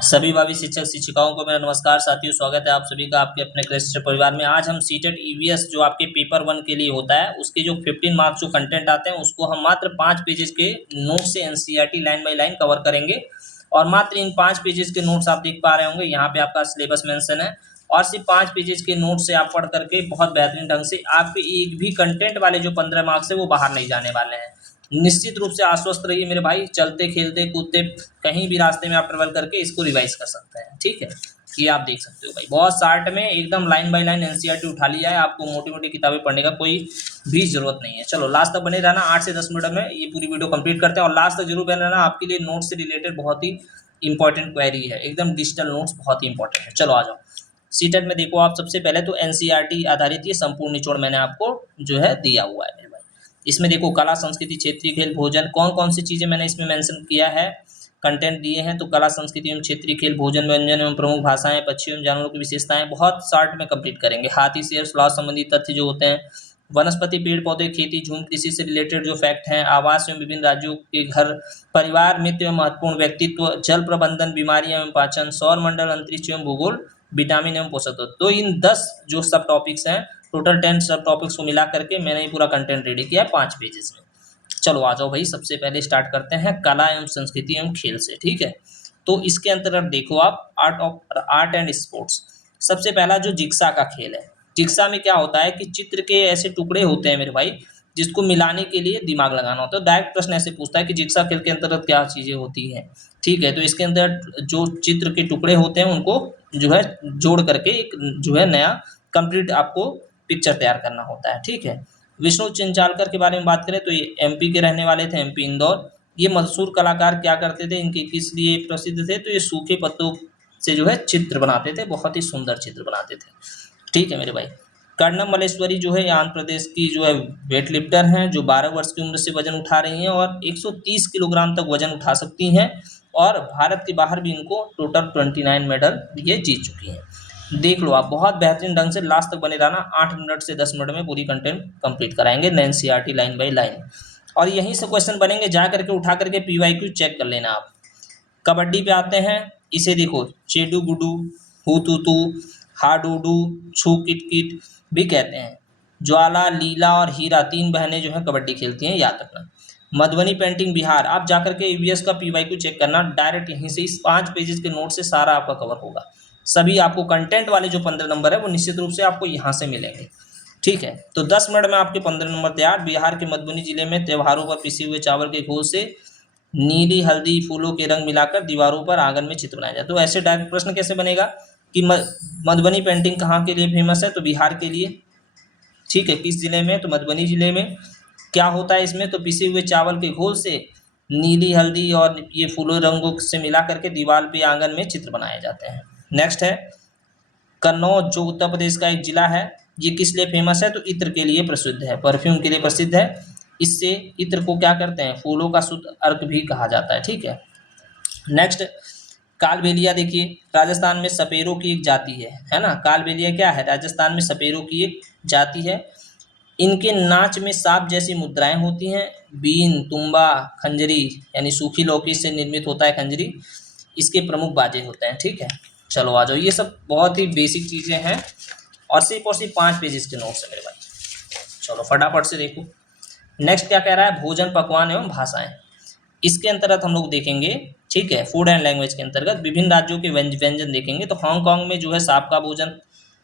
सभी भावी शिक्षक शिक्षिकाओं को मेरा नमस्कार। साथियों, स्वागत है आप सभी का आपके अपने क्रेस्ट परिवार में। आज हम सीटेट ईवीएस जो आपके पेपर 1 के लिए होता है उसके जो 15 मार्क्स जो कंटेंट आते हैं उसको हम मात्र 5 पेजेस के नोट से NCERT line by line cover करेंगे। और मात्र इन 5 पेजेस के नोट्स आप देख पा रहे होंगे, यहाँ पे आपका सिलेबस मेंशन है। और सिर्फ 5 पेजेस के नोट से आप पढ़ करके बहुत बेहतरीन ढंग से आपके एक भी कंटेंट वाले जो 15 मार्क्स है वो बाहर नहीं जाने वाले हैं। निश्चित रूप से आश्वस्त रहिए मेरे भाई, चलते खेलते कूदते कहीं भी रास्ते में आप ट्रेवल करके इसको रिवाइज कर सकते हैं। ठीक है, ये आप देख सकते हो भाई, बहुत शार्ट में एकदम लाइन बाय लाइन एनसीईआरटी उठा लिया है। आपको मोटी मोटी किताबें पढ़ने का कोई भी जरूरत नहीं है। चलो लास्ट तक बने रहना, 8 से 10 मिनट में ये पूरी वीडियो कंप्लीट करते हैं। और लास्ट तक जरूर बने रहना, आपके लिए नोट से रिलेटेड बहुत ही इंपॉर्टेंट क्वेरी है, एकदम डिजिटल नोट्स बहुत ही इंपॉर्टेंट है। चलो आ जाओ सीटेट में। देखो आप सबसे पहले तो एनसीईआरटी आधारित ये संपूर्ण निचोड़ मैंने आपको जो है दिया हुआ है। इसमें देखो कला संस्कृति क्षेत्रीय खेल भोजन, कौन कौन सी चीजें मैंने इसमें मेंशन किया है, कंटेंट दिए हैं। तो कला संस्कृति एवं क्षेत्रीय खेल भोजन व्यंजन एवं प्रमुख भाषाएं पक्षी एवं जानवरों की विशेषताएं, बहुत शॉर्ट में कंप्लीट करेंगे। हाथी शेर स्लॉथ संबंधी तथ्य जो होते हैं, वनस्पति पेड़ पौधे खेती झूम कृषि से रिलेटेड जो फैक्ट हैं, आवास एवं विभिन्न राज्यों के घर परिवार मित्र एवं महत्वपूर्ण व्यक्तित्व, जल प्रबंधन बीमारियां एवं पाचन, सौर मंडल अंतरिक्ष एवं भूगोल, विटामिन एवं पोषक तत्व। तो इन 10 जो सब टॉपिक्स हैं, टोटल 10 सब टॉपिक्स को मिला करके मैंने ये पूरा कंटेंट रेडी किया है 5 पेजेस में। चलो आ जाओ भाई, सबसे पहले स्टार्ट करते हैं कला एवं संस्कृति एवं खेल से। ठीक है, तो इसके अंतर्गत देखो आप आर्ट एंड स्पोर्ट्स। सबसे पहला जो जिक्सा का खेल है, जिक्सा में क्या होता है कि चित्र के ऐसे टुकड़े होते हैं मेरे भाई जिसको मिलाने के लिए दिमाग लगाना होता है। डायरेक्ट प्रश्न ऐसे पूछता है कि जिक्सा खेल के अंतर्गत क्या चीजें होती हैं। ठीक है, तो इसके अंदर जो चित्र के टुकड़े होते हैं उनको जो है जोड़ करके एक जो है नया कंप्लीट आपको पिक्चर तैयार करना होता है। ठीक है, विष्णु चिंचालकर के बारे में बात करें तो ये एमपी के रहने वाले थे, एमपी इंदौर। ये मशहूर कलाकार क्या करते थे, इनके किस लिए प्रसिद्ध थे, तो ये सूखे पत्तों से जो है चित्र बनाते थे, बहुत ही सुंदर चित्र बनाते थे। ठीक है मेरे भाई, कर्णम मल्लेश्वरी जो है आंध्र प्रदेश की जो है वेट लिफ्टर हैं, जो 12 वर्ष की उम्र से वजन उठा रही हैं और 130 किलोग्राम तक वजन उठा सकती हैं। और भारत के बाहर भी इनको टोटल 29 मेडल ये जीत चुकी हैं। देख लो आप, बहुत बेहतरीन ढंग से लास्ट तक बने रहना, 8 मिनट से 10 मिनट में पूरी कंटेंट कंप्लीट कराएंगे एनसीईआरटी लाइन बाय लाइन। और यहीं से क्वेश्चन बनेंगे, जा करके उठा करके पीवाईक्यू चेक कर लेना आप। कबड्डी पे आते हैं, इसे देखो चेडू गुडू, हु तू तू, हा डू डू, छू किट किट भी कहते हैं। ज्वाला, लीला और हीरा 3 बहनें जो है कबड्डी खेलती हैं, याद रखना। मधुबनी पेंटिंग बिहार, आप जाकर के ईवीएस का पीवाईक्यू चेक करना, डायरेक्ट यहीं से इस 5 पेजेस के नोट से सारा आपका कवर होगा। सभी आपको कंटेंट वाले जो 15 नंबर है वो निश्चित रूप से आपको यहाँ से मिलेंगे। ठीक है, तो 10 मिनट में आपके 15 नंबर तैयार। बिहार के मधुबनी जिले में त्योहारों पर पिसे हुए चावल के घोल से नीली हल्दी फूलों के रंग मिलाकर दीवारों पर आंगन में चित्र बनाया जाए। तो ऐसे डायरेक्ट प्रश्न कैसे बनेगा कि मधुबनी पेंटिंग कहाँ के लिए फेमस है, तो बिहार के लिए। ठीक है, किस जिले में, तो मधुबनी जिले में। क्या होता है इसमें, तो पिसे हुए चावल के घोल से नीली हल्दी और ये फूलों रंगों से मिला करके दीवार पे आंगन में चित्र बनाए जाते हैं। नेक्स्ट है कन्नौज, जो उत्तर प्रदेश का एक जिला है। ये किस लिए फेमस है, तो इत्र के लिए प्रसिद्ध है, परफ्यूम के लिए प्रसिद्ध है। इससे इत्र को क्या करते हैं, फूलों का शुद्ध अर्क भी कहा जाता है। ठीक है, नेक्स्ट कालबेलिया, देखिए राजस्थान में सपेरों की एक जाति है ना। कालबेलिया क्या है, राजस्थान में सपेरों की एक जाति है। इनके नाच में सांप जैसी मुद्राएं होती हैं। बीन, तुम्बा, खंजरी यानी सूखी लौकी से निर्मित होता है खंजरी, इसके प्रमुख बाजे होते हैं। ठीक है, चलो आ जाओ, ये सब बहुत ही बेसिक चीजें हैं और सिर्फ 5 पेजेस के नोट्स है मेरे भाई। चलो फटाफट से देखो नेक्स्ट क्या कह रहा है, भोजन पकवान एवं भाषाएं। इसके अंतर्गत हम लोग देखेंगे, ठीक है, फूड एंड लैंग्वेज के अंतर्गत विभिन्न राज्यों के व्यंजन देखेंगे। तो हांगकांग में जो है सांप का भोजन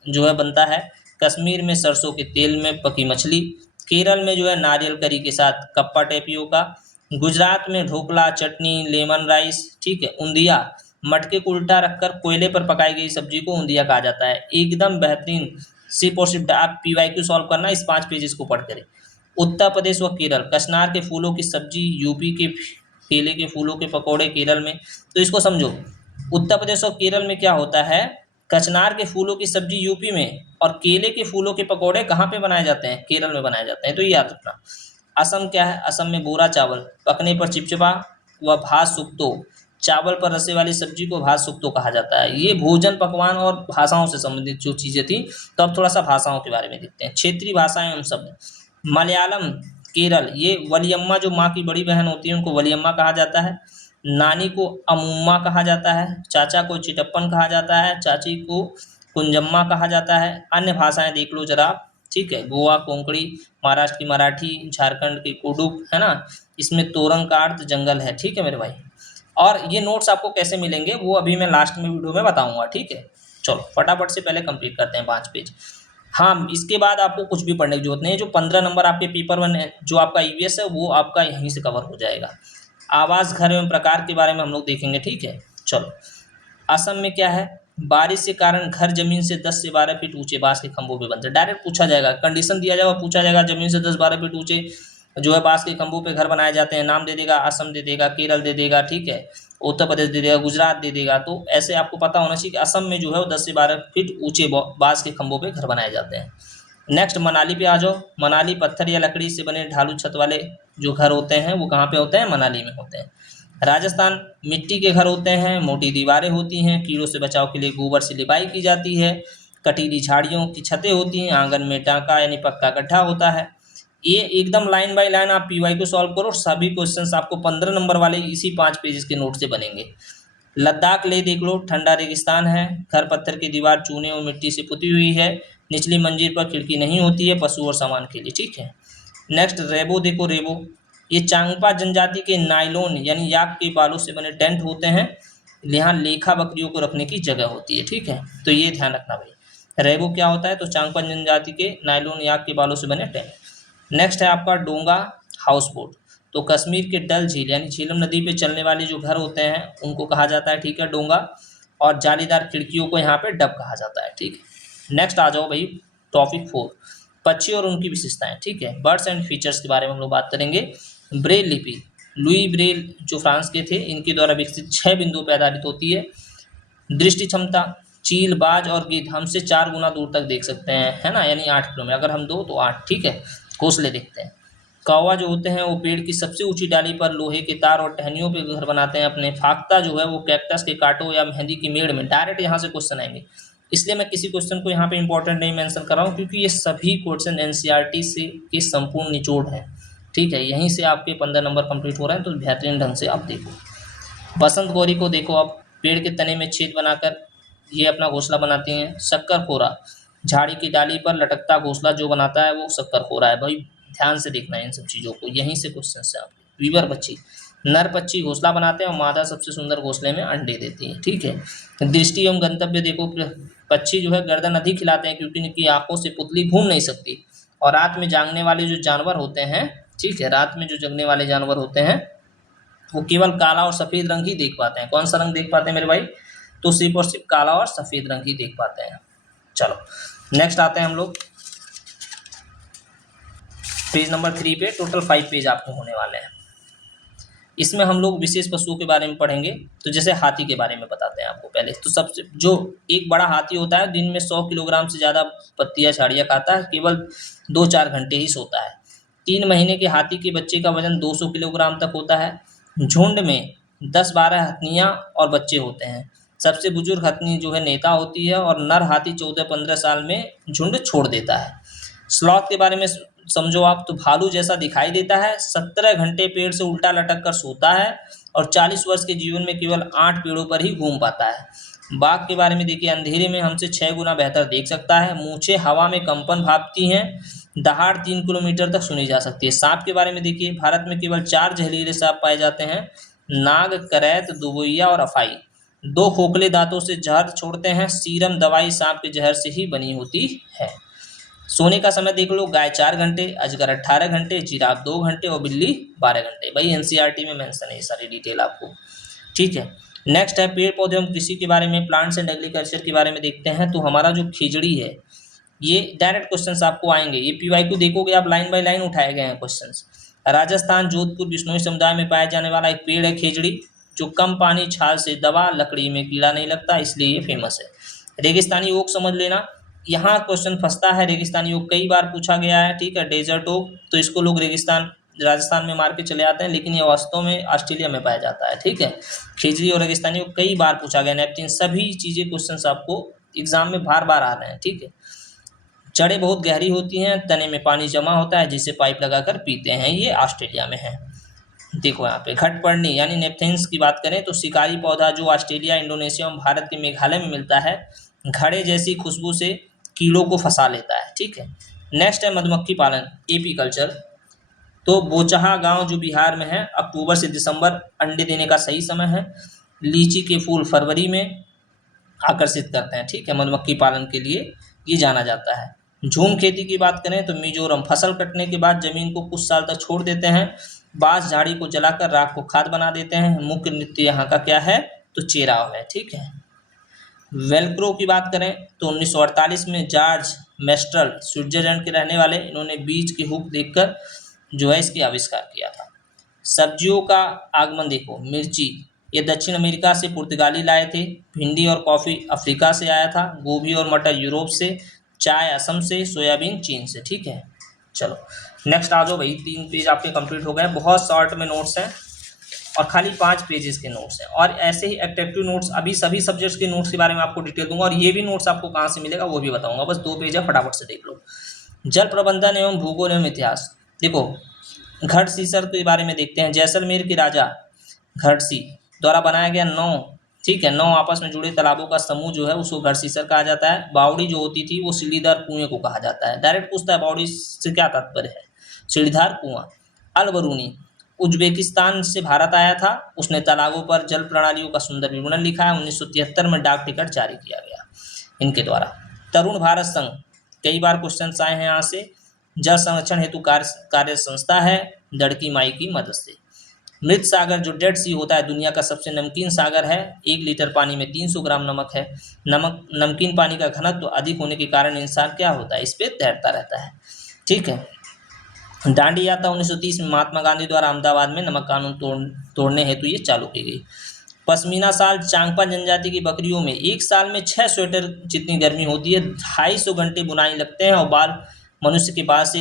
जो है बनता है। कश्मीर में सरसों के तेल में पकी मछली। केरल में जो है नारियल करी के साथ कप्पा टेपियोका। गुजरात में ढोकला चटनी लेमन राइस। ठीक है, ऊंधिया, मटके को उल्टा रखकर कोयले पर पकाई गई सब्जी को ऊंधिया कहा जाता है। एकदम बेहतरीन, सिर्फ और सिर्फ आप पीवाईक्यू सॉल्व करना इस 5 पेजेस को पढ़ कर। उत्तर प्रदेश व केरल, कचनार के फूलों की सब्जी, यूपी के केले के फूलों के पकौड़े केरल में। तो इसको समझो, उत्तर प्रदेश और केरल में क्या होता है, कचनार के फूलों की सब्जी यूपी में और केले के फूलों के पकौड़े कहाँ पे बनाए जाते हैं, केरल में बनाए जाते हैं। तो ये याद रखना। असम क्या है, असम में बोरा चावल, पकने पर चिपचिपा व भात सुक्तो, चावल पर रसे वाली सब्जी को भात सुक्तो कहा जाता है। ये भोजन पकवान और भाषाओं से संबंधित जो चीजें थी। तो अब थोड़ा सा भाषाओं के बारे में देखते हैं, क्षेत्रीय भाषाएं एवं शब्द। मलयालम केरल, ये वलियम्मा जो माँ की बड़ी बहन होती है उनको वलियम्मा कहा जाता है। नानी को अमुम्मा कहा जाता है, चाचा को चिटप्पन कहा जाता है, चाची को कुंजम्मा कहा जाता है। अन्य भाषाएं देख लो जरा आप, ठीक है। गोवा कोंकणी, महाराष्ट्र की मराठी, झारखंड की कुडुक, है ना। इसमें तोरंग का अर्थ जंगल है, ठीक है मेरे भाई। और ये नोट्स आपको कैसे मिलेंगे वो अभी मैं लास्ट में वीडियो में बताऊंगा, ठीक है। चलो फटाफट से पहले कंप्लीट करते हैं 5 पेज। हाँ, इसके बाद आपको कुछ भी पढ़ने की जरूरत नहीं है। जो 15 नंबर आपके पेपर 1 है, जो आपका ईवीएस है, वो आपका यहीं से कवर हो जाएगा। आवास घर एवं प्रकार के बारे में हम लोग देखेंगे, ठीक है। चलो, असम में क्या है, बारिश के कारण घर जमीन से 10 से 12 फीट ऊंचे बांस के खंभों पे बनते हैं। डायरेक्ट पूछा जाएगा, कंडीशन दिया जाएगा, पूछा जाएगा जमीन से 10-12 फीट ऊंचे जो है बांस के खंभों पे घर बनाए जाते हैं। नाम दे देगा, असम दे देगा, केरल दे देगा, ठीक है, उत्तर प्रदेश दे देगा, गुजरात दे देगा। तो ऐसे आपको पता होना चाहिए कि असम में जो है वो 10 से 12 फीट ऊंचे बांस के खंभों पे घर बनाए जाते हैं। नेक्स्ट मनाली पे आ जाओ। मनाली पत्थर या लकड़ी से बने ढालू छत वाले जो घर होते हैं वो कहाँ पे होते हैं, मनाली में होते हैं। राजस्थान मिट्टी के घर होते हैं, मोटी दीवारें होती हैं, कीड़ों से बचाव के लिए गोबर से लिपाई की जाती है, कटीली झाड़ियों की छतें होती हैं, आंगन में टाँका यानी पक्का गड्ढा होता है। ये एकदम लाइन बाय लाइन आप पीवाई को सॉल्व करो, सभी क्वेश्चंस आपको 15 नंबर वाले इसी 5 पेजेस के नोट से बनेंगे। लद्दाख ले देख लो, ठंडा रेगिस्तान है, घर पत्थर की दीवार चूने और मिट्टी से पुती हुई है, निचली मंजिल पर खिड़की नहीं होती है, पशु और सामान के लिए, ठीक है। नेक्स्ट रेबो देखो, रेबो ये चांगपा जनजाति के नायलॉन यानी याक के बालों से बने टेंट होते हैं। यहाँ लेखा बकरियों को रखने की जगह होती है, ठीक है, तो ये ध्यान रखना भाई। रेबो क्या होता है, तो चांगपा जनजाति के नायलॉन याक के बालों से बने टेंट। नेक्स्ट है आपका डोंगा हाउस बोट, तो कश्मीर के डल झील यानी झीलम नदी पे चलने वाले जो घर होते हैं उनको कहा जाता है, ठीक है, डोंगा। और जालीदार खिड़कियों को यहाँ पे डब कहा जाता है, ठीक है। नेक्स्ट आ जाओ भाई, टॉपिक 4, पक्षी और उनकी विशेषताएं, ठीक है। बर्ड्स एंड फीचर्स के बारे में हम लोग बात करेंगे। ब्रेल लिपि, लुई ब्रेल जो फ्रांस के थे, इनके द्वारा विकसित 6 बिंदुओं पर आधारित होती है। दृष्टि क्षमता, चील, बाज और गिद्ध हमसे 4 गुना दूर तक देख सकते हैं, है ना, यानी 8 किलोमीटर, अगर हम 2 तो 8, ठीक है। घोंसले देखते हैं। कौवा जो होते हैं वो पेड़ की सबसे ऊंची डाली पर लोहे के तार और टहनियों पे घर बनाते हैं अपने। फाख्ता जो है वो कैक्टस के कांटों या मेहंदी की मेड़ में, डायरेक्ट यहाँ से क्वेश्चन आएंगे, इसलिए मैं किसी क्वेश्चन को यहाँ पे इंपॉर्टेंट नहीं मेंशन कर रहा हूँ, क्योंकि ये सभी क्वेश्चन एनसीईआरटी से के संपूर्ण निचोड़ हैं, ठीक है। यहीं से आपके 15 नंबर कंप्लीट हो रहे हैं, तो बेहतरीन ढंग से आप देखो। बसंत गौरी को देखो आप, पेड़ के तने में छेद बनाकर ये अपना घोंसला बनाती हैं। शक्करखोरा, झाड़ी की डाली पर लटकता घोंसला जो बनाता है वो शक्करखोरा है भाई, ध्यान से देखना है इन सब चीज़ों को, यहीं से क्वेश्चन से आपके। वीवर पक्षी, नर पक्षी घोंसला बनाते हैं और मादा सबसे सुंदर घोंसले में अंडे देती है, ठीक है। दृष्टि एवं गंतव्य देखो, पक्षी जो है गर्दन अधिक हिलाते हैं क्योंकि इनकी आंखों से पुतली घूम नहीं सकती। और रात में जागने वाले जो जानवर होते हैं, ठीक है, रात में जो जगने वाले जानवर होते हैं वो केवल काला और सफ़ेद रंग ही देख पाते हैं। कौन सा रंग देख पाते हैं मेरे भाई, तो सिर्फ और सिर्फ काला और सफ़ेद रंग ही देख पाते हैं। चलो नेक्स्ट आते हैं हम लोग पेज नंबर 3 पे। टोटल 5 पेज आपके होने वाले हैं। इसमें हम लोग विशेष पशुओं के बारे में पढ़ेंगे। तो जैसे हाथी के बारे में बताते हैं आपको पहले। तो सबसे जो एक बड़ा हाथी होता है दिन में 100 किलोग्राम से ज़्यादा पत्तियाँ झाड़ियाँ खाता है, केवल 2-4 घंटे ही सोता है। 3 महीने के हाथी के बच्चे का वजन 200 किलोग्राम तक होता है। झुंड में 10-12 हथनियाँ और बच्चे होते हैं। सबसे बुजुर्ग हथनी जो है नेता होती है और नर हाथी 14-15 साल में झुंड छोड़ देता है। स्लॉथ के बारे में समझो आप, तो भालू जैसा दिखाई देता है, 17 घंटे पेड़ से उल्टा लटक कर सोता है और 40 वर्ष के जीवन में केवल 8 पेड़ों पर ही घूम पाता है। बाघ के बारे में देखिए, अंधेरे में हमसे 6 गुना बेहतर देख सकता है। मूंछें हवा में कंपन भापती हैं। दहाड़ 3 किलोमीटर तक सुनी जा सकती है। सांप के बारे में देखिए, भारत में केवल 4 जहरीले सांप पाए जाते हैं, नाग, करैत, दुबैया और अफाई। 2 खोखले दांतों से जहर छोड़ते हैं। सीरम दवाई सांप के जहर से ही बनी होती है। सोने का समय देख लो, गाय 4 घंटे, अजगर 18 घंटे, जिराफ 2 घंटे और बिल्ली 12 घंटे। भाई एनसीईआरटी में मेंशन है ये सारी डिटेल आपको, ठीक है। नेक्स्ट है पेड़ पौधे एवं कृषि के बारे में, प्लांट्स एंड एग्रीकल्चर के बारे में देखते हैं। तो हमारा जो खिजड़ी है, ये डायरेक्ट क्वेश्चंस आपको आएंगे। ये पीवाईक्यू देखोगे आप, लाइन बाय लाइन उठाए गए हैं क्वेश्चंस। राजस्थान जोधपुर बिश्नोई समुदाय में पाया जाने वाला एक पेड़ है खिजड़ी, जो कम पानी, छाल से दबा, लकड़ी में कीड़ा नहीं लगता, इसलिए ये फेमस है। रेगिस्तानी ओक समझ लेना, यहाँ क्वेश्चन फंसता है। रेगिस्तानी ओक कई बार पूछा गया है, ठीक है, डेजर्ट ओक, तो इसको लोग रेगिस्तान राजस्थान में मार के चले आते हैं, लेकिन ये वास्तव में ऑस्ट्रेलिया में पाया जाता है, ठीक है। खिजड़ी और रेगिस्तानी ओक कई बार पूछा गया। नेपथिन, सभी चीज़ें क्वेश्चन आपको एग्जाम में बार बार आ रहे हैं, ठीक है। जड़ें बहुत गहरी होती हैं, तने में पानी जमा होता है जिसे पाइप लगाकर पीते हैं, ये ऑस्ट्रेलिया में है। देखो यहाँ पे घटपर्णी यानी नेपथेन्स की बात करें तो शिकारी पौधा जो ऑस्ट्रेलिया, इंडोनेशिया और भारत के मेघालय में मिलता है, घड़े जैसी खुशबू से कीड़ों को फंसा लेता है। ठीक है। नेक्स्ट है मधुमक्खी पालन, एपी कल्चर। तो बोचहा गांव जो बिहार में है, अक्टूबर से दिसंबर अंडे देने का सही समय है। लीची के फूल फरवरी में आकर्षित करते हैं। ठीक है, मधुमक्खी पालन के लिए ये जाना जाता है। झूम खेती की बात करें तो मिजोरम फसल कटने के बाद जमीन को कुछ साल तक छोड़ देते हैं, बांस झाड़ी को जलाकर राख को खाद बना देते हैं। मुख्य नृत्य यहाँ का क्या है, तो चेराव है। ठीक है। वेल्क्रो की बात करें तो 1948 में जॉर्ज मेस्ट्रल स्विट्जरलैंड के रहने वाले, इन्होंने बीज की हुक देखकर जो है इसकी आविष्कार किया था। सब्जियों का आगमन देखो, मिर्ची ये दक्षिण अमेरिका से पुर्तगाली लाए थे। भिंडी और कॉफ़ी अफ्रीका से आया था। गोभी और मटर यूरोप से। चाय असम से। सोयाबीन चीन से। ठीक है। चलो नेक्स्ट आ जाओ भाई, 3 पेज आपके कंप्लीट हो गए। बहुत शॉर्ट में नोट्स हैं और खाली 5 पेजेस के नोट्स हैं। और ऐसे ही एक्टिविटी नोट्स, अभी सभी सब्जेक्ट्स के नोट्स के बारे में आपको डिटेल दूंगा और ये भी नोट्स आपको कहाँ से मिलेगा वो भी बताऊंगा। बस 2 पेज है, फटाफट से देख लो। जल प्रबंधन एवं भूगोल एवं इतिहास। देखो घटसीसर के बारे में देखते हैं। जैसलमेर के राजा घटसी द्वारा बनाया गया 9, ठीक है, 9 आपस में जुड़े तालाबों का समूह जो है उसको घटसीसर कहा जाता है। बावड़ी जो होती थी वो सीढ़ीदार कुएं को कहा जाता है। डायरेक्ट पूछता है बावड़ी से क्या तात्पर्य है, सीढ़ीदार कुआं। अल बरूनी उज्बेकिस्तान से भारत आया था, उसने तालाबों पर जल प्रणालियों का सुंदर विवरण लिखा है। 1973 में डाक टिकट जारी किया गया इनके द्वारा। तरुण भारत संघ, कई बार क्वेश्चन आए हैं यहाँ से। जल संरक्षण हेतु कार्य संस्था है, लड़की माई की मदद से। मृत सागर जो डेड सी होता है, दुनिया का सबसे नमकीन सागर है। 1 लीटर पानी में 300 ग्राम नमक है। नमकीन पानी का घनत्व अधिक होने के कारण इंसान क्या होता है, इस पे तैरता रहता है। ठीक है। दांडी यात्रा 1930 में महात्मा गांधी द्वारा अहमदाबाद में नमक कानून तोड़ने हेतु ये चालू की गई। पश्मीना साल चांगपा जनजाति की बकरियों में 1 साल में 6 स्वेटर जितनी गर्मी होती है। 250 घंटे बुनाई लगते हैं और बाल मनुष्य के पास से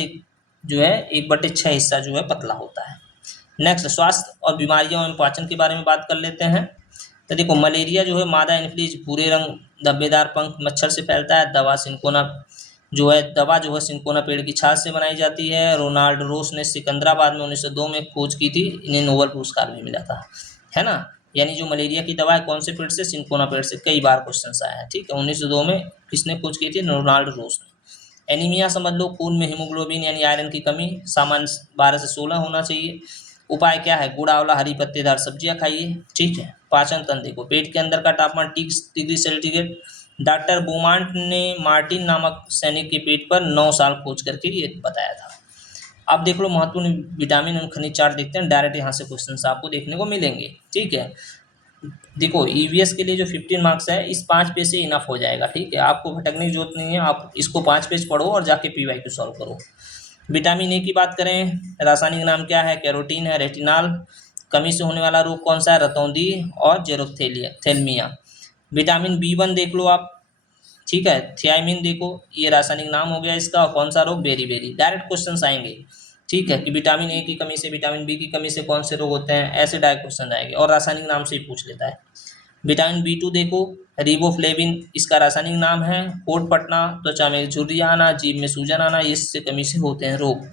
जो है 1/6 हिस्सा जो है पतला होता है। नेक्स्ट स्वास्थ्य और बीमारियों एवं पाचन के बारे में बात कर लेते हैं। तो देखो मलेरिया जो है मादा एनफ्लूएंजा भूरे रंग धब्बेदार पंख मच्छर से फैलता है। दवा जो है सिंकोना पेड़ की छाल से बनाई जाती है। रोनाल्ड रोस ने सिकंदराबाद में 1902 में खोज की थी, इन्हें नोबेल पुरस्कार भी मिला था, है ना। यानी जो मलेरिया की दवा है कौन से पेड़ से, सिंकोना पेड़ से। कई बार क्वेश्चन आया है। ठीक है। 1902 में किसने खोज की थी, रोनाल्ड रोस ने। एनीमिया समझ लो, खून में हीमोग्लोबिन यानी आयरन की कमी, सामान्य 12 से 16 होना चाहिए। उपाय क्या है, गुड़ आंवला हरी पत्तेदार सब्जियां खाइए। ठीक है। पाचन तंत्र देखो, पेट के अंदर का तापमान 30 डिग्री सेंटीग्रेड। डॉक्टर बोमांट ने मार्टिन नामक सैनिक के पेट पर 9 साल खोज करके ये बताया था। अब देख लो महत्वपूर्ण विटामिन और खनिज चार्ट देखते हैं। डायरेक्ट यहाँ से क्वेश्चन आपको देखने को मिलेंगे। ठीक है। देखो ईवीएस के लिए जो 15 मार्क्स है, इस 5 पेज से इनफ हो जाएगा। ठीक है, आपको भटकने की जरूरत नहीं है, आप इसको 5 पेज पढ़ो और जाके पीवाईक्यू सॉल्व करो। विटामिन ए की बात करें, रासायनिक नाम क्या है, कैरोटीन है। रेटिनॉल कमी से होने वाला रोग कौन सा है, रतौंधी और जेरोथेल्मिया। विटामिन बी1 देख लो आप। ठीक है। थियामिन देखो, ये रासायनिक नाम हो गया इसका। और कौन सा रोग, बेरी। डायरेक्ट क्वेश्चंस आएंगे। ठीक है, कि विटामिन ए की कमी से, विटामिन बी की कमी से कौन से रोग होते हैं, ऐसे डायरेक्ट क्वेश्चन आएंगे और रासायनिक नाम से ही पूछ लेता है। विटामिन बी2 देखो, रिबोफ्लेविन इसका रासायनिक नाम है। होठ फटना, त्वचा में झुर्रियाँ आना, जीभ में सूजन आना, ये इससे कमी से होते हैं रोग।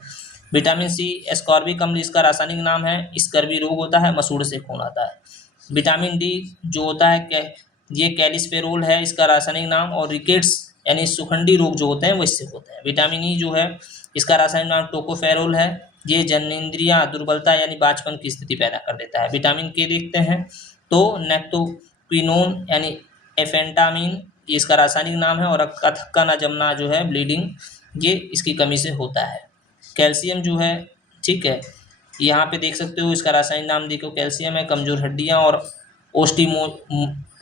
विटामिन सी एस्कॉर्बिक अम्ल इसका रासायनिक नाम है। स्कर्वी रोग होता है, मसूड़ से खून आता है। विटामिन डी जो होता है ये कैलिस्फेरोल है इसका रासायनिक नाम। और रिकेट्स यानी सुखंडी रोग जो होते हैं वो इससे होते हैं। विटामिन ई जो है इसका रासायनिक नाम टोकोफेरोल है। ये जननेंद्रियां दुर्बलता यानी बांझपन की स्थिति पैदा कर देता है। विटामिन के देखते हैं तो नेक्टोक्विनोन यानी एफेंटामिन, ये इसका रासायनिक नाम है। और अक्का थक्का ना जमना जो है ब्लीडिंग, ये इसकी कमी से होता है। कैल्शियम जो है, ठीक है, यहाँ पे देख सकते हो इसका रासायनिक नाम देखो, कैल्शियम है। कमजोर हड्डियाँ और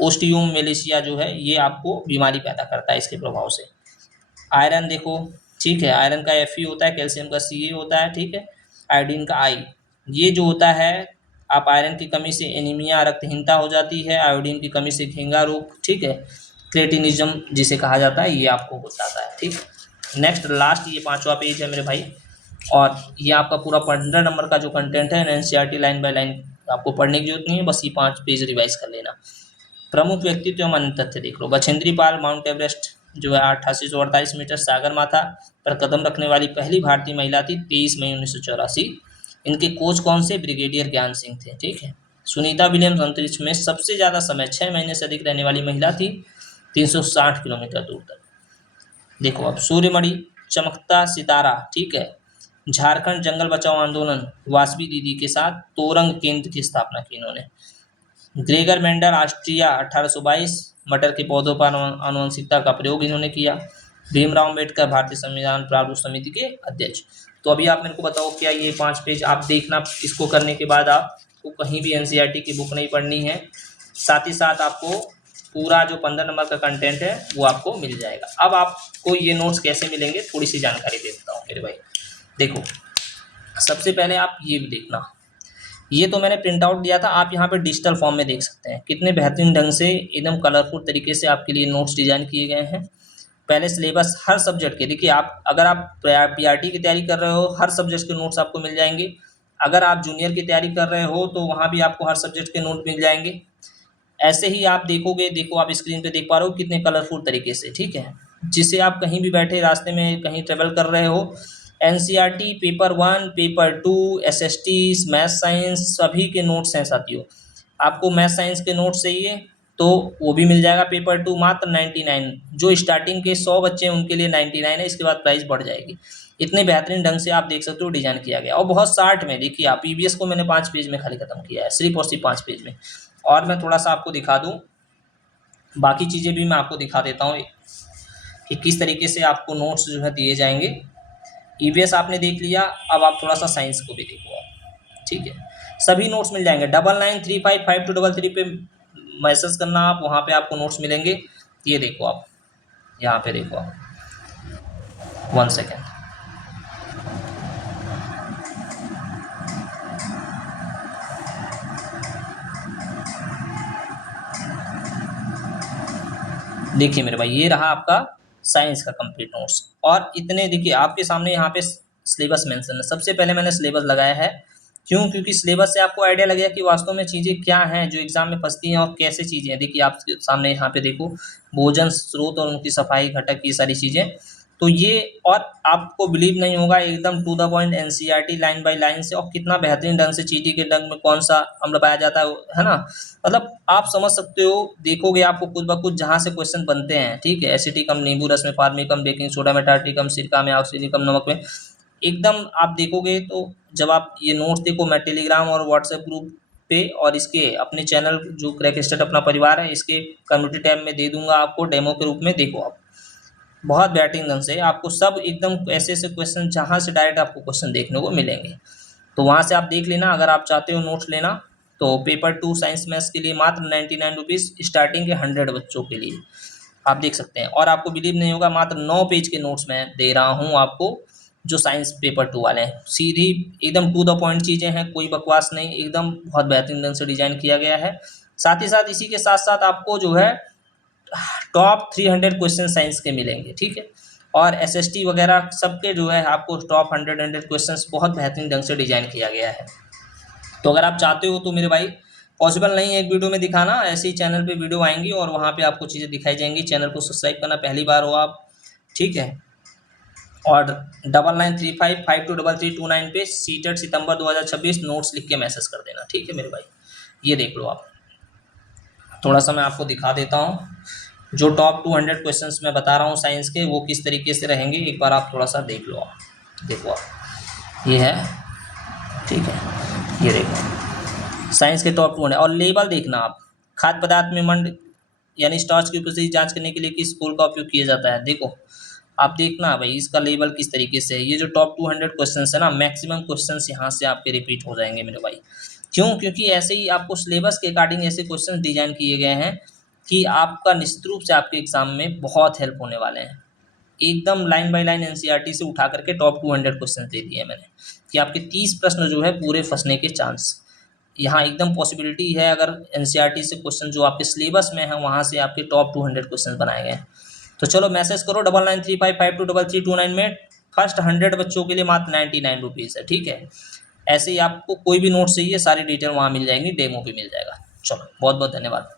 ओस्टियोमेलेशिया जो है ये आपको बीमारी पैदा करता है इसके प्रभाव से। आयरन देखो, ठीक है, आयरन का Fe होता है, कैल्शियम का Ca होता है। ठीक है। आयोडीन का I, ये जो होता है आप आयरन की कमी से एनीमिया रक्तहीनता हो जाती है। आयोडीन की कमी से घेंगा रोग, ठीक है, क्रेटिनिज्म जिसे कहा जाता है, ये आपको हो जाता है। ठीक। नेक्स्ट लास्ट ये 5वां पेज है मेरे भाई, और ये आपका पूरा 15 नंबर का जो कंटेंट है NCERT लाइन बाय लाइन आपको पढ़ने की जरूरत नहीं है, बस ये 5 पेज रिवाइज कर लेना। प्रमुख व्यक्तित्व एवं अन्य तथ्य देख लो। बछेंद्री पाल माउंट एवरेस्ट जो है 8848 मीटर सागर माथा पर कदम रखने वाली पहली भारतीय महिला थी, 23 मई 1984। इनके कोच कौन से? ब्रिगेडियर ज्ञान सिंह थे। ठीक है। सुनीता विलियम्स अंतरिक्ष में सबसे ज़्यादा समय 6 महीने से अधिक रहने वाली महिला थी, 360 किलोमीटर दूर तक। देखो अब सूर्यमणि, चमकता सितारा, ठीक है, झारखंड जंगल बचाओ आंदोलन, वासवी दीदी के साथ तोरंग केंद्र की स्थापना की इन्होंने। ग्रेगर मेंडल, ऑस्ट्रिया, 1822, मटर के पौधों पर आनुवंशिकता का प्रयोग इन्होंने किया। भीमराव अम्बेडकर, भारतीय संविधान प्रारूप समिति के अध्यक्ष। तो अभी आप मेरे को बताओ, क्या ये 5 पेज आप देखना, इसको करने के बाद आपको कहीं भी एनसीईआरटी की बुक नहीं पढ़नी है, साथ ही साथ आपको पूरा जो 15 नंबर का कंटेंट है वो आपको मिल जाएगा। अब आपको ये नोट्स कैसे मिलेंगे, थोड़ी सी जानकारी दे देता हूँ मेरे भाई। देखो सबसे पहले आप ये भी देखना, ये तो मैंने प्रिंट आउट दिया था, आप यहाँ पे डिजिटल फॉर्म में देख सकते हैं कितने बेहतरीन ढंग से एकदम कलरफुल तरीके से आपके लिए नोट्स डिजाइन किए गए हैं। पहले सिलेबस हर सब्जेक्ट के, देखिए आप अगर आप पीआरटी की तैयारी कर रहे हो, हर सब्जेक्ट के नोट्स आपको मिल जाएंगे। अगर आप जूनियर की तैयारी कर रहे हो तो वहाँ भी आपको हर सब्जेक्ट के नोट मिल जाएंगे। ऐसे ही आप देखोगे, देखो आप स्क्रीन पे देख पा रहे हो कितने कलरफुल तरीके से, ठीक है, जिससे आप कहीं भी बैठे रास्ते में कहीं ट्रेवल कर रहे हो, NCERT paper 1, paper 2, SST, math science सभी के नोट्स हैं साथियों। आपको मैथ साइंस के नोट्स चाहिए तो वो भी मिल जाएगा पेपर 2 मात्र 99। जो स्टार्टिंग के 100 बच्चे हैं उनके लिए 99 है, इसके बाद प्राइस बढ़ जाएगी। इतने बेहतरीन ढंग से आप देख सकते हो डिजाइन किया गया, और बहुत शार्ट में। देखिए आप ईवीएस को मैंने 5 पेज में खाली खत्म किया है, सिर्फ और सिर्फ 5 पेज में। और मैं थोड़ा सा आपको दिखा दूँ, बाकी चीज़ें भी मैं आपको दिखा देता हूँ कि किस तरीके से आपको नोट्स जो है दिए जाएंगे। ईवीएस आपने देख लिया, अब आप थोड़ा सा साइंस को भी देखो आप, ठीक है। सभी नोट्स मिल जाएंगे, 99355233 पे मैसेज करना आप, वहाँ पे आपको नोट्स मिलेंगे। ये देखो आप, यहाँ पे देखो आप, 1 सेकेंड, देखिए मेरे भाई, ये रहा आपका साइंस का कंप्लीट नोट्स। और इतने देखिए आपके सामने यहाँ पे सिलेबस मेंशन है। सबसे पहले मैंने सिलेबस लगाया है, क्यों? क्योंकि सिलेबस से आपको आइडिया लगेगा कि वास्तव में चीज़ें क्या हैं जो एग्जाम में फंसती हैं और कैसे चीज़ें हैं। देखिए आपके सामने यहाँ पे देखो, भोजन स्रोत और उनकी सफाई घटक, ये सारी चीज़ें। तो ये, और आपको बिलीव नहीं होगा, एकदम to the point NCERT line by line से, और कितना बेहतरीन ढंग से चींटी के डंक में कौन सा अम्ल पाया जाता है ना। मतलब आप समझ सकते हो, देखोगे आपको कुछ ब कुछ जहाँ से क्वेश्चन बनते हैं, ठीक है। एसिटिकम नींबू रस में, फार्मिकम बेकिंग सोडा में, टार्टिकम सिरका में, ऑक्सीनिकम नमक में, एकदम आप देखोगे। तो जब आप ये नोट्स देखो, मैं टेलीग्राम और व्हाट्सएप ग्रुप पे और इसके अपने चैनल जो क्रैक स्टडी अपना परिवार है, इसके कम्युनिटी टैब में दे दूंगा आपको डेमो के रूप में। देखो आप बहुत बेहतरीन ढंग से आपको सब एकदम ऐसे ऐसे क्वेश्चन जहाँ से डायरेक्ट आपको क्वेश्चन देखने को मिलेंगे, तो वहाँ से आप देख लेना। अगर आप चाहते हो नोट्स लेना तो पेपर 2 साइंस मैथ्स के लिए मात्र 99 रुपीज़, स्टार्टिंग के 100 बच्चों के लिए आप देख सकते हैं। और आपको बिलीव नहीं होगा, मात्र 9 पेज के नोट्स मैं दे रहा हूँ आपको, जो साइंस पेपर 2 वाले हैं। सीधी एकदम टू द पॉइंट चीज़ें हैं, कोई बकवास नहीं, एकदम बहुत बेहतरीन ढंग से डिजाइन किया गया है। साथ ही साथ इसी के साथ साथ आपको जो है टॉप 300 क्वेश्चन साइंस के मिलेंगे, ठीक है। और एसएसटी वगैरह सबके जो है आपको टॉप 100 क्वेश्चंस बहुत बेहतरीन ढंग से डिजाइन किया गया है। तो अगर आप चाहते हो तो मेरे भाई, पॉसिबल नहीं है एक वीडियो में दिखाना, ऐसे ही चैनल पे वीडियो आएंगी और वहाँ पे आपको चीज़ें दिखाई जाएंगी। चैनल को सब्सक्राइब करना, पहली बार हो आप, ठीक है। और 9935523329 पे सीटेट सितंबर 2026 नोट्स लिख के मैसेज कर देना, ठीक है मेरे भाई। ये देख लो आप, थोड़ा सा मैं आपको दिखा देता हूँ जो टॉप 200 क्वेश्चंस मैं बता रहा हूँ साइंस के, वो किस तरीके से रहेंगे, एक बार आप थोड़ा सा देख लो। आप देखो आप, ये है, ठीक है, ये देखो साइंस के टॉप 200। और लेबल देखना आप, खाद्य पदार्थ में मंड यानी स्टार्च की उपस्थिति जांच करने के लिए किस फूल का उपयोग किया जाता है। देखो आप देखना भाई, इसका लेबल किस तरीके से है। ये जो टॉप 200 क्वेश्चन है ना, मैक्सिमम क्वेश्चन यहाँ से आपके रिपीट हो जाएंगे मेरे भाई। क्यों? क्योंकि ऐसे ही आपको सिलेबस के अकॉर्डिंग ऐसे क्वेश्चन डिजाइन किए गए हैं कि आपका निश्चित रूप से आपके एग्जाम में बहुत हेल्प होने वाले हैं। एकदम लाइन बाय लाइन एनसीईआरटी से उठा करके टॉप 200 क्वेश्चन दे दिए मैंने, कि आपके 30 प्रश्न जो है पूरे फंसने के चांस यहाँ एकदम पॉसिबिलिटी है। अगर एनसीईआरटी से क्वेश्चन जो आपके सिलेबस में है वहाँ से आपके टॉप 200 क्वेश्चन बनाए गए हैं। तो चलो मैसेज करो 9935523329 में, फर्स्ट 100 बच्चों के लिए मात्र 99 रुपीज़ है, ठीक है। ऐसे ही आपको कोई भी नोट चाहिए, सारी डिटेल वहाँ मिल जाएंगी, डेमो भी मिल जाएगा। चलो बहुत बहुत धन्यवाद।